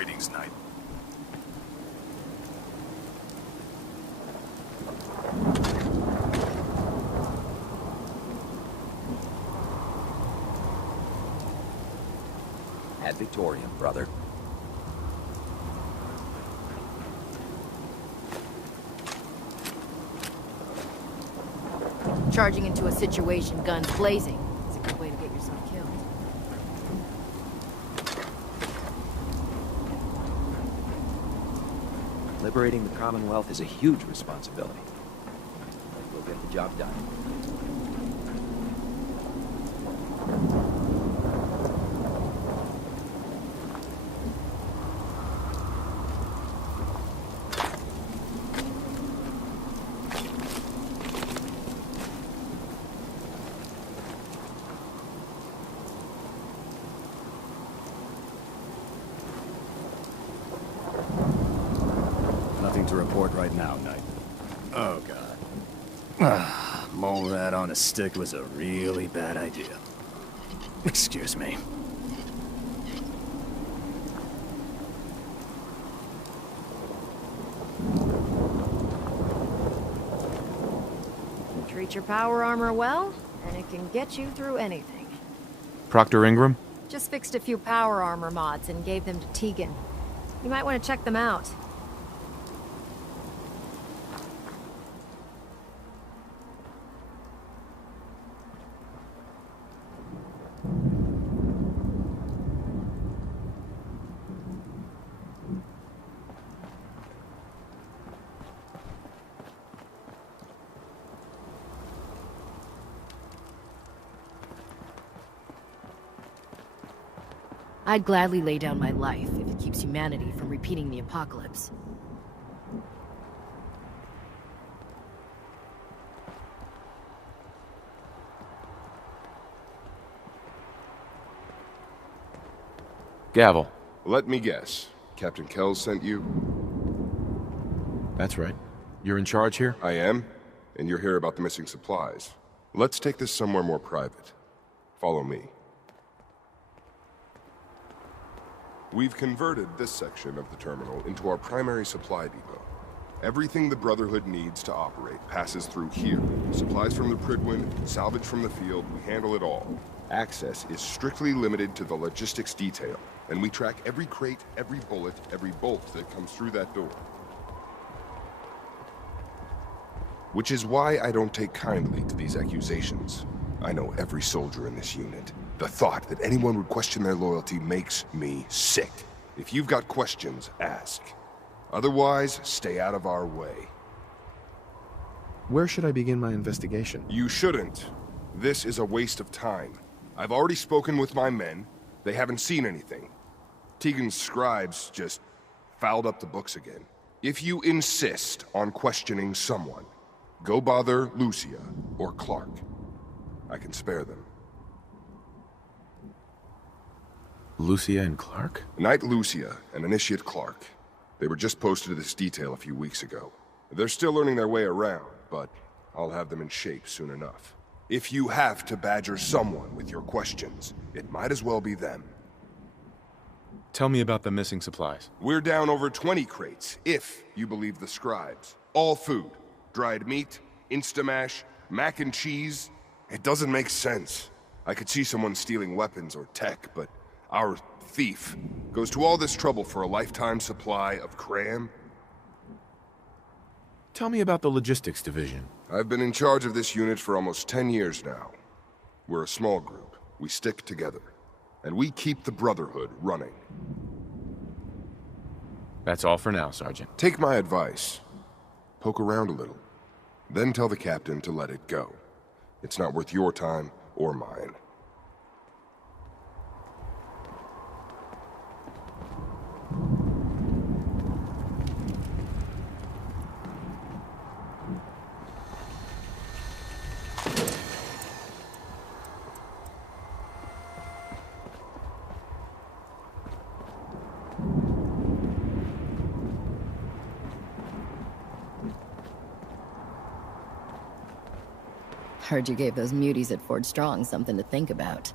Greetings, Knight. Ad Victoriam, brother. Charging into a situation guns blazing is a good way to get yourself killed. Liberating the Commonwealth is a huge responsibility. But we'll get the job done. Nothing to report right now, Knight. Oh, God. Mole rat on a stick was a really bad idea. Excuse me. Treat your power armor well, and it can get you through anything. Proctor Ingram? Just fixed a few power armor mods and gave them to Tegan. You might want to check them out. I'd gladly lay down my life if it keeps humanity from repeating the apocalypse. Gavel. Let me guess. Captain Kells sent you? That's right. You're in charge here? I am, and you're here about the missing supplies. Let's take this somewhere more private. Follow me. We've converted this section of the terminal into our primary supply depot. Everything the Brotherhood needs to operate passes through here. Supplies from the Prydwen, salvage from the field, we handle it all. Access is strictly limited to the logistics detail, and we track every crate, every bullet, every bolt that comes through that door. Which is why I don't take kindly to these accusations. I know every soldier in this unit. The thought that anyone would question their loyalty makes me sick. If you've got questions, ask. Otherwise, stay out of our way. Where should I begin my investigation? You shouldn't. This is a waste of time. I've already spoken with my men. They haven't seen anything. Tegan's scribes just fouled up the books again. If you insist on questioning someone, go bother Lucia or Clark. I can spare them. Lucia and Clark? Knight Lucia and Initiate Clark. They were just posted to this detail a few weeks ago. They're still learning their way around, but I'll have them in shape soon enough. If you have to badger someone with your questions, it might as well be them. Tell me about the missing supplies. We're down over 20 crates, if you believe the scribes. All food. Dried meat, Instamash, mac and cheese. It doesn't make sense. I could see someone stealing weapons or tech, but our thief goes to all this trouble for a lifetime supply of cram? Tell me about the logistics division. I've been in charge of this unit for almost 10 years now. We're a small group. We stick together. And we keep the Brotherhood running. That's all for now, Sergeant. Take my advice. Poke around a little. Then tell the captain to let it go. It's not worth your time or mine. Heard you gave those muties at Fort Strong something to think about.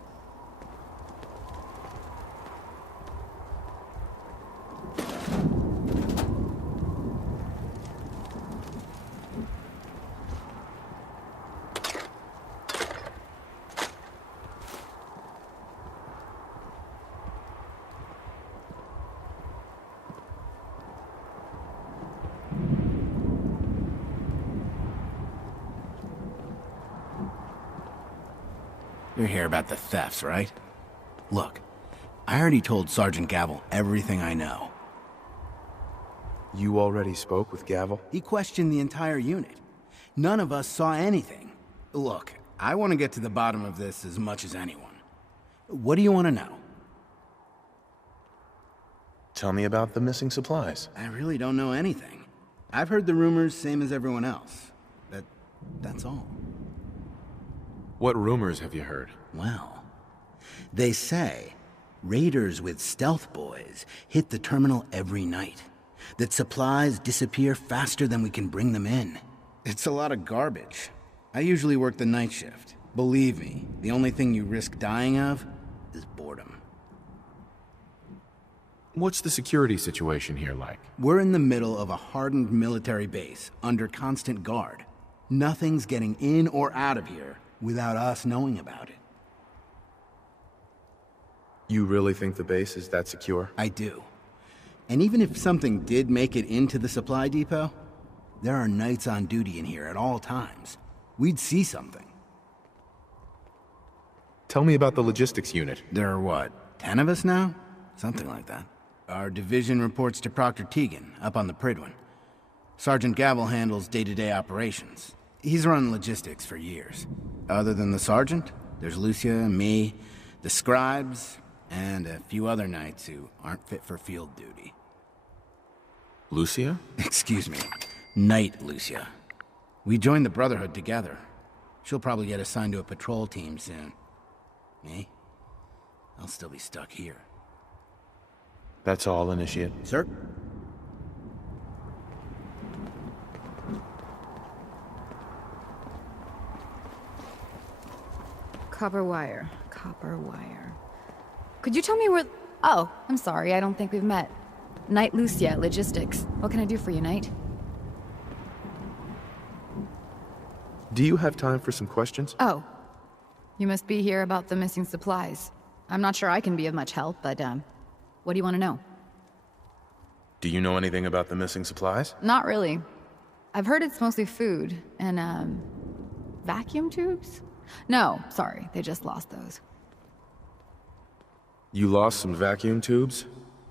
You're here about the thefts, right? Look, I already told Sergeant Gavel everything I know. You already spoke with Gavel? He questioned the entire unit. None of us saw anything. Look, I want to get to the bottom of this as much as anyone. What do you want to know? Tell me about the missing supplies. I really don't know anything. I've heard the rumors, same as everyone else. That's all. What rumors have you heard? Well, they say raiders with stealth boys hit the terminal every night. That supplies disappear faster than we can bring them in. It's a lot of garbage. I usually work the night shift. Believe me, the only thing you risk dying of is boredom. What's the security situation here like? We're in the middle of a hardened military base, under constant guard. Nothing's getting in or out of here without us knowing about it. You really think the base is that secure? I do. And even if something did make it into the supply depot, there are knights on duty in here at all times. We'd see something. Tell me about the logistics unit. There are what, 10 of us now? Something like that. Our division reports to Proctor Teagan, up on the Prydwen. Sergeant Gavel handles day-to-day operations. He's run logistics for years. Other than the sergeant, there's Lucia, me, the scribes, and a few other knights who aren't fit for field duty. Lucia? Excuse me. Knight Lucia. We joined the Brotherhood together. She'll probably get assigned to a patrol team soon. Me? I'll still be stuck here. That's all, Initiate. Sir? Copper wire. Copper wire. Could you tell me where... Oh, I'm sorry, I don't think we've met. Knight Lucia, Logistics. What can I do for you, Knight? Do you have time for some questions? Oh. You must be here about the missing supplies. I'm not sure I can be of much help, but, what do you want to know? Do you know anything about the missing supplies? Not really. I've heard it's mostly food and, vacuum tubes? No, sorry, they just lost those. You lost some vacuum tubes?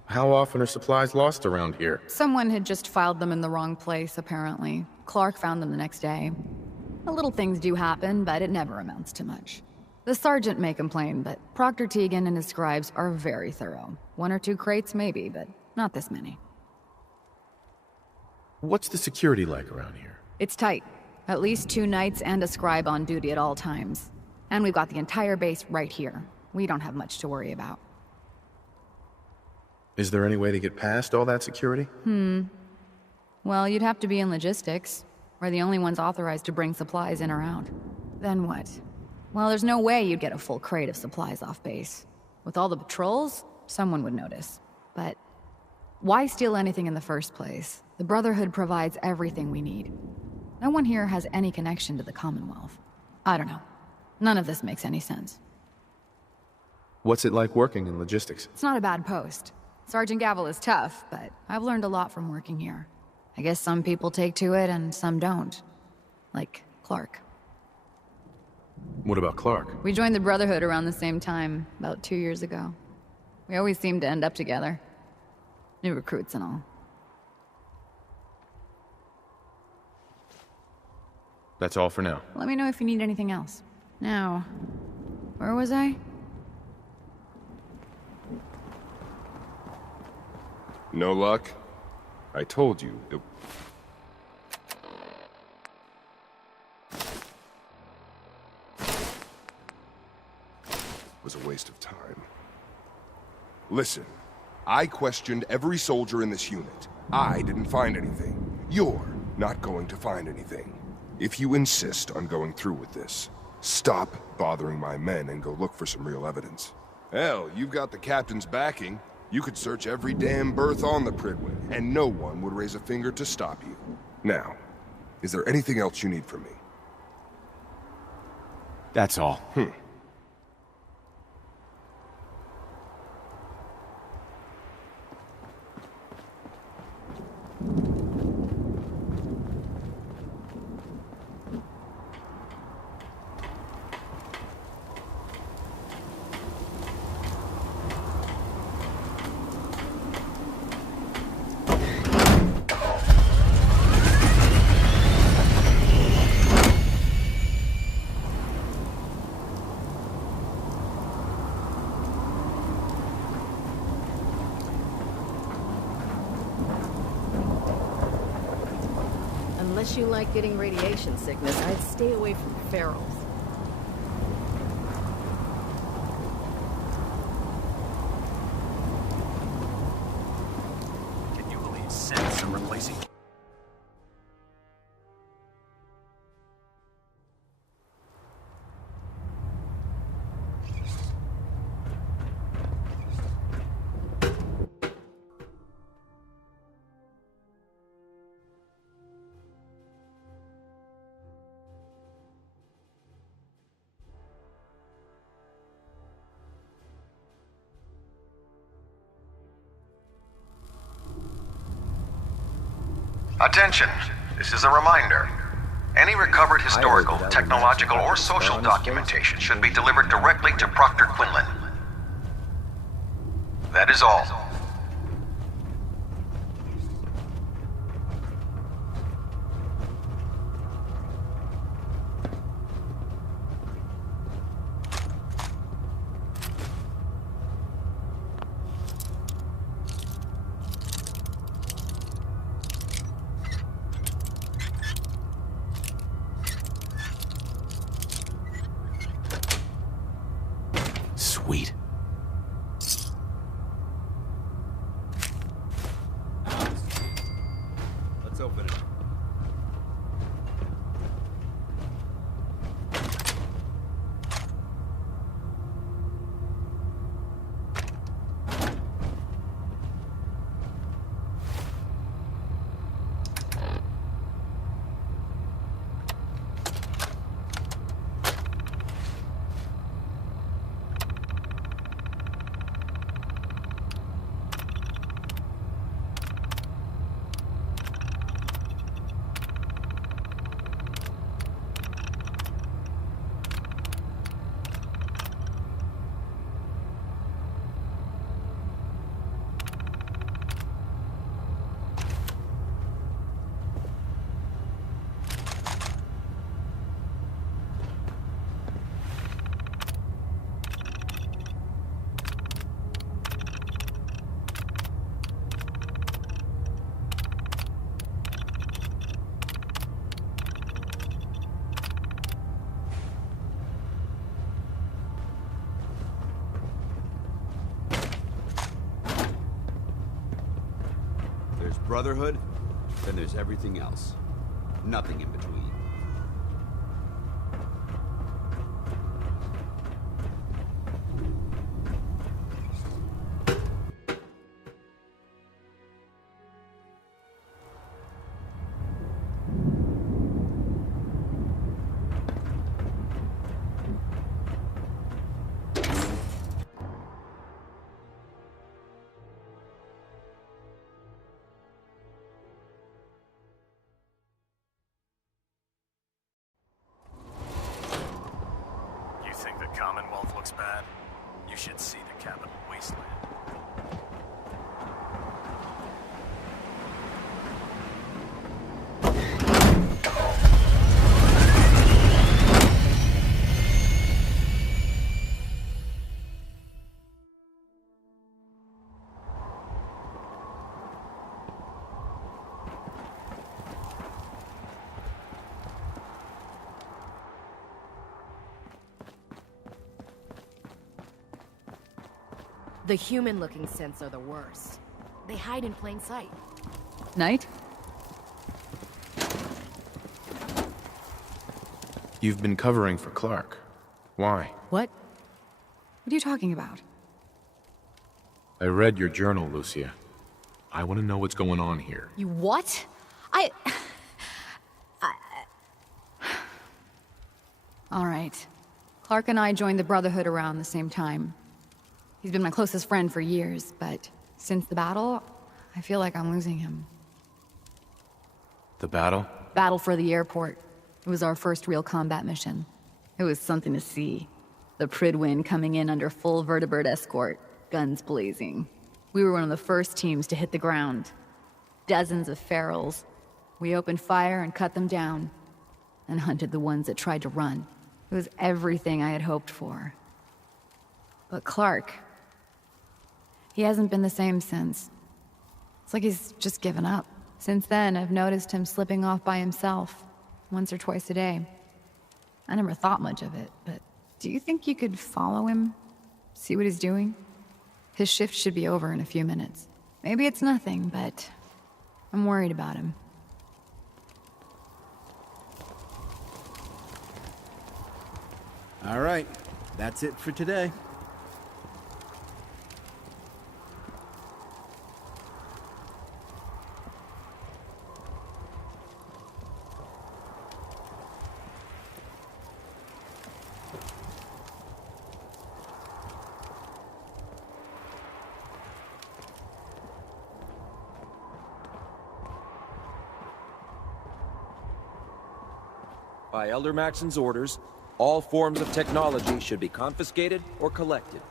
How often are supplies lost around here? Someone had just filed them in the wrong place, apparently. Clark found them the next day. Little things do happen, but it never amounts to much. The sergeant may complain, but Proctor Teagan and his scribes are very thorough. 1 or 2 crates, maybe, but not this many. What's the security like around here? It's tight. At least 2 knights and a scribe on duty at all times. And we've got the entire base right here. We don't have much to worry about. Is there any way to get past all that security? Well, you'd have to be in logistics. We're the only ones authorized to bring supplies in or out. Then what? Well, there's no way you'd get a full crate of supplies off base. With all the patrols, someone would notice. But why steal anything in the first place? The Brotherhood provides everything we need. No one here has any connection to the Commonwealth. I don't know. None of this makes any sense. What's it like working in logistics? It's not a bad post. Sergeant Gavel is tough, but I've learned a lot from working here. I guess some people take to it and some don't. Like Clark. What about Clark? We joined the Brotherhood around the same time, about 2 years ago. We always seem to end up together. New recruits and all. That's all for now. Let me know if you need anything else. Now, where was I? No luck? I told you it was a waste of time. Listen, I questioned every soldier in this unit. I didn't find anything. You're not going to find anything. If you insist on going through with this, stop bothering my men and go look for some real evidence. Hell, you've got the captain's backing. You could search every damn berth on the Prydwen, and no one would raise a finger to stop you. Now, is there anything else you need from me? That's all. Unless you like getting radiation sickness, I'd stay away from ferals. Can you believe sense are replacing? Attention, this is a reminder. Any recovered historical, technological, or social documentation should be delivered directly to Proctor Quinlan. That is all. Sweet. Let's open it. There's Brotherhood, then there's everything else. Nothing in between. Think the Commonwealth looks bad? You should see the Capital Wasteland. The human-looking synths are the worst. They hide in plain sight. Knight? You've been covering for Clark. Why? What? What are you talking about? I read your journal, Lucia. I want to know what's going on here. You what? All right. Clark and I joined the Brotherhood around the same time. He's been my closest friend for years, but since the battle, I feel like I'm losing him. The battle? Battle for the airport. It was our first real combat mission. It was something to see. The Prydwen coming in under full vertebrate escort, guns blazing. We were one of the first teams to hit the ground. Dozens of ferals. We opened fire and cut them down, and hunted the ones that tried to run. It was everything I had hoped for. But Clark, he hasn't been the same since. It's like he's just given up, Since then, I've noticed him slipping off by himself, once or twice a day. I never thought much of it, but do you think you could follow him? See what he's doing? His shift should be over in a few minutes. Maybe it's nothing, but I'm worried about him. All right, that's it for today. By Elder Maxon's orders, all forms of technology should be confiscated or collected.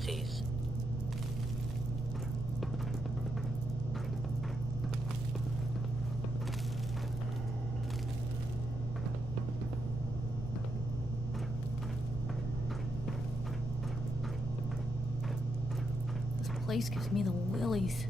fatalities. This place gives me the willies.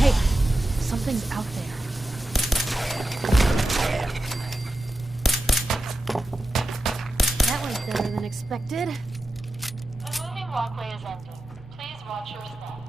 Hey, something's out there. That went better than expected. The moving walkway is ending. Please watch your step.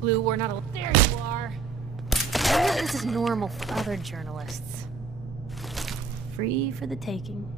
Blue, we're not a- There you are! I wonder if this is normal for other journalists. Free for the taking.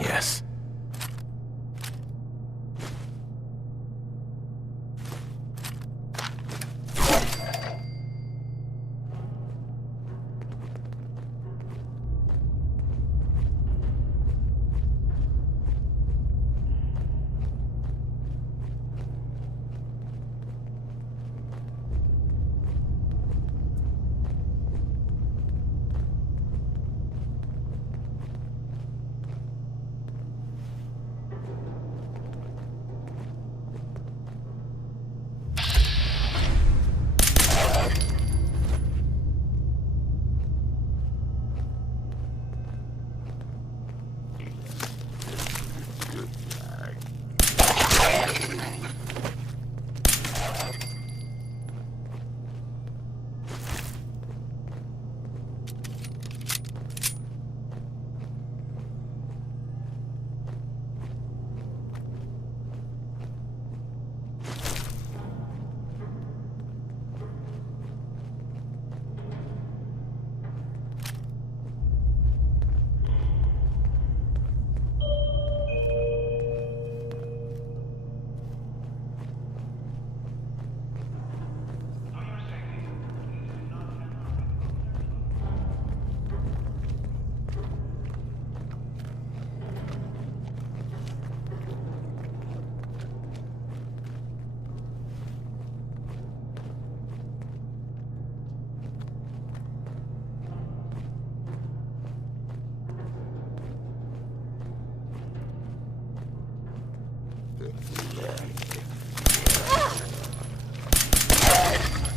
Yes.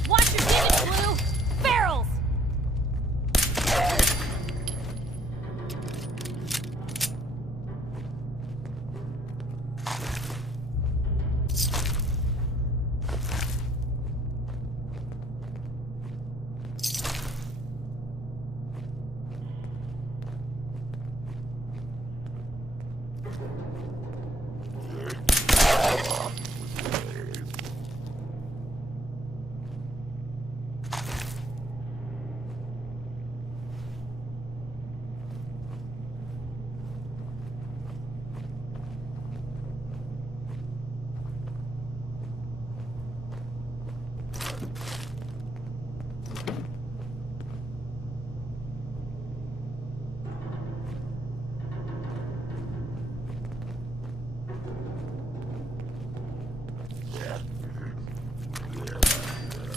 Watch your damage, Blue! Barrels!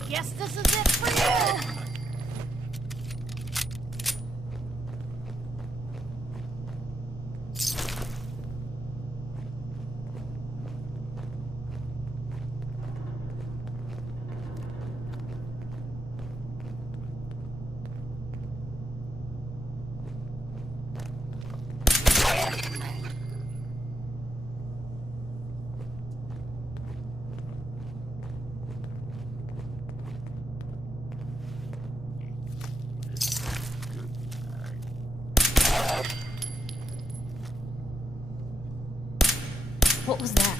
Guess this is it for you! What was that?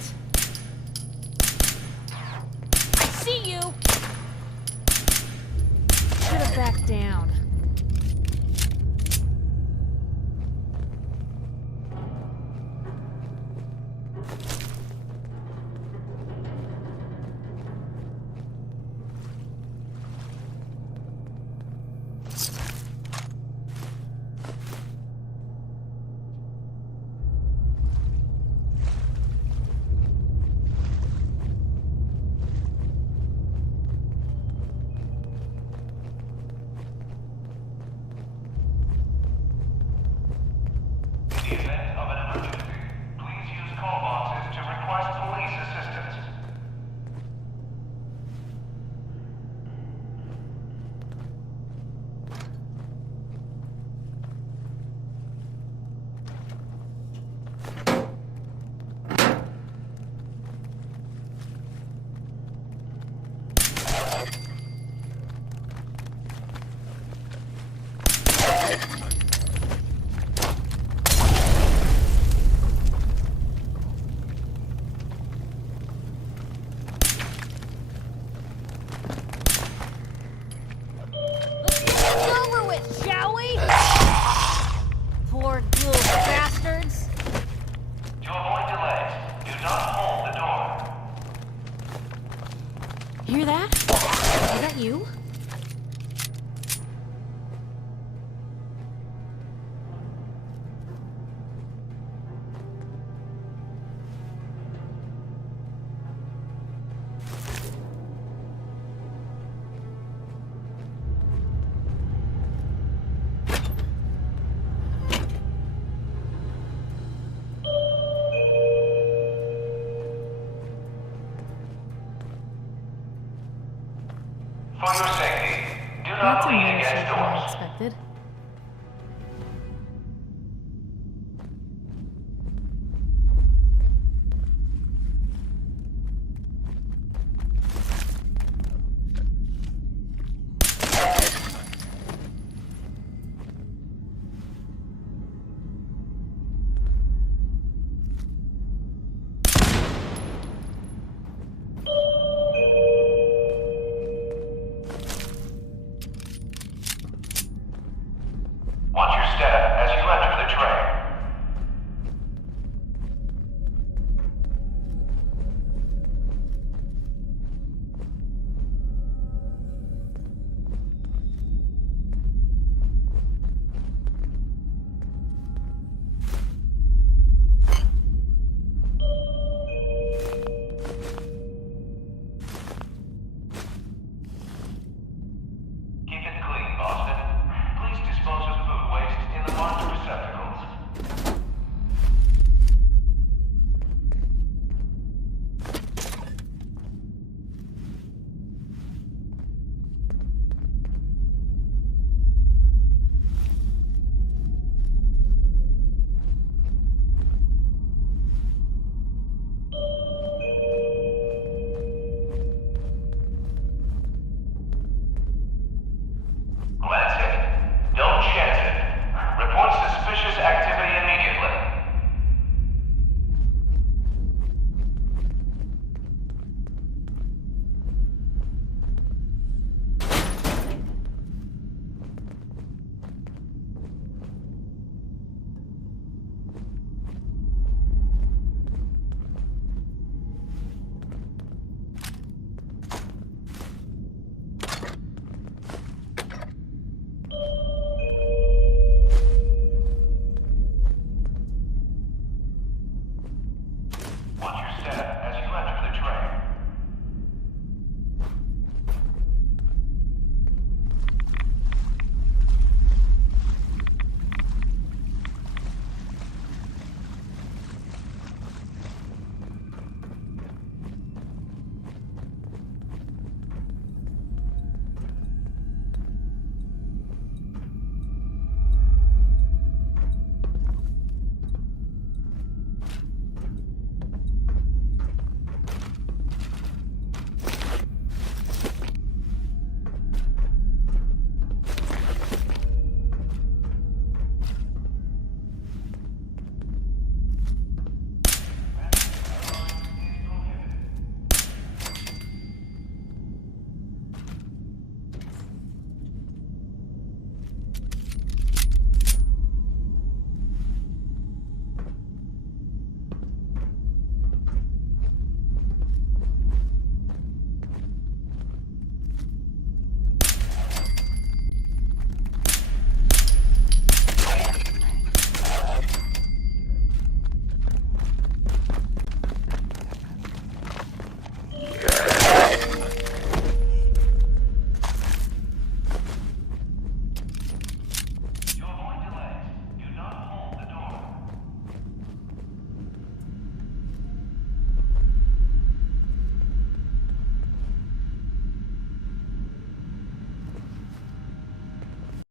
I see you! Should have backed down. Hear that? Is that you? For your safety, do not That's a lean better against shape than I doors. expected.